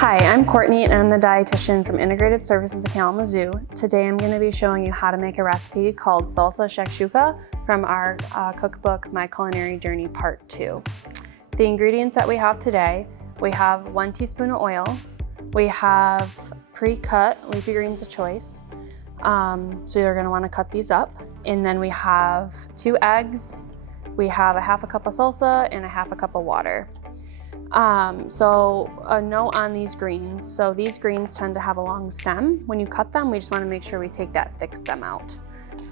Hi, I'm Courtney and I'm the dietitian from Integrated Services of Kalamazoo. Today I'm going to be showing you how to make a recipe called Salsa Shakshuka from our cookbook, My Culinary Journey Part 2. The ingredients that we have today, we have 1 teaspoon of oil, we have pre-cut leafy greens of choice, so you're going to want to cut these up, and then we have 2 eggs, we have a half a cup of salsa and a half a cup of water. So a note on these greens. So these greens tend to have a long stem. When you cut them, we just want to make sure we take that thick stem out.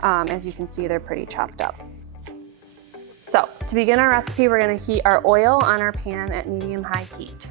As you can see, they're pretty chopped up. So to begin our recipe, we're going to heat our oil on our pan at medium-high heat.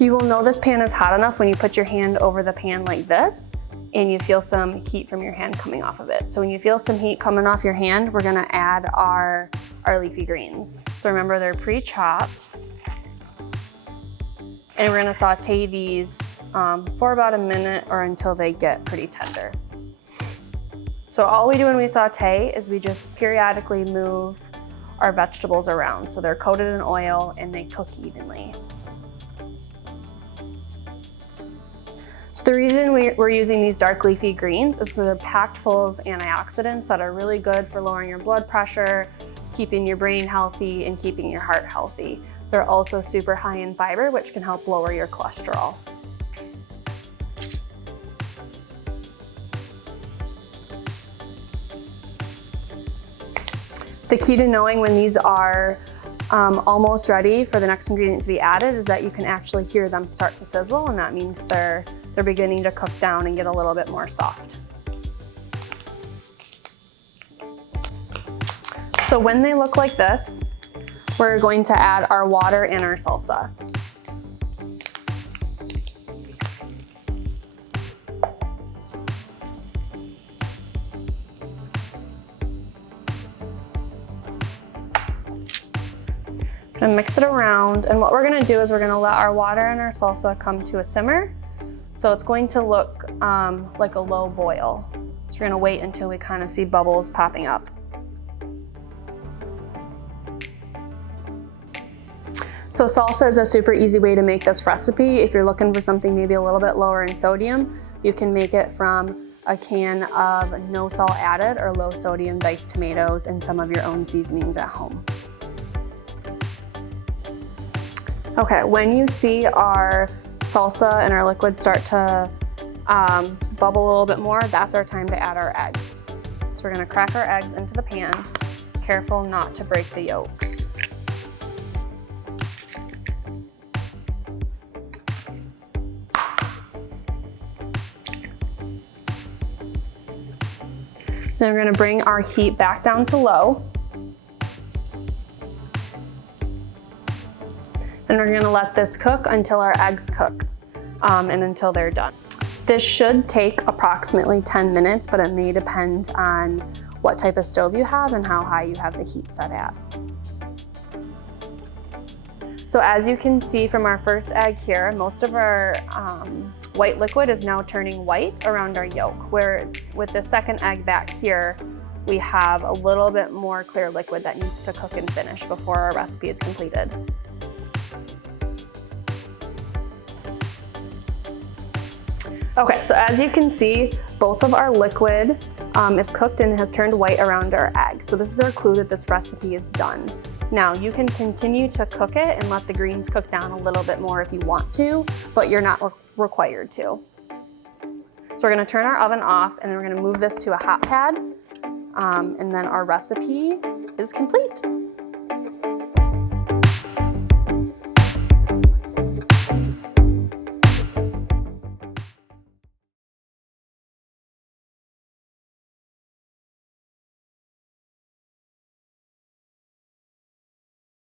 You will know this pan is hot enough when you put your hand over the pan like this and you feel some heat from your hand coming off of it. So when you feel some heat coming off your hand, we're gonna add our leafy greens. So remember, they're pre-chopped. And we're gonna saute these for about a minute or until they get pretty tender. So all we do when we saute is we just periodically move our vegetables around. So they're coated in oil and they cook evenly. So the reason we're using these dark leafy greens is because they're packed full of antioxidants that are really good for lowering your blood pressure, keeping your brain healthy, and keeping your heart healthy. They're also super high in fiber, which can help lower your cholesterol. The key to knowing when these are almost ready for the next ingredient to be added is that you can actually hear them start to sizzle, and that means they're beginning to cook down and get a little bit more soft. So when they look like this, we're going to add our water and our salsa. And mix it around, and what we're gonna do is we're gonna let our water and our salsa come to a simmer. So it's going to look like a low boil. So we're gonna wait until we kind of see bubbles popping up. So salsa is a super easy way to make this recipe. If you're looking for something maybe a little bit lower in sodium, you can make it from a can of no salt added or low sodium diced tomatoes and some of your own seasonings at home. Okay, when you see our salsa and our liquid start to bubble a little bit more, that's our time to add our eggs. So we're gonna crack our eggs into the pan, careful not to break the yolks. Then we're gonna bring our heat back down to low. And we're gonna let this cook until our eggs cook and until they're done. This should take approximately 10 minutes, but it may depend on what type of stove you have and how high you have the heat set at. So as you can see from our first egg here, most of our white liquid is now turning white around our yolk, where with the second egg back here, we have a little bit more clear liquid that needs to cook and finish before our recipe is completed. Okay, so as you can see, both of our liquid is cooked and has turned white around our egg. So this is our clue that this recipe is done. Now you can continue to cook it and let the greens cook down a little bit more if you want to, but you're not required to. So we're gonna turn our oven off and then we're gonna move this to a hot pad, and then our recipe is complete.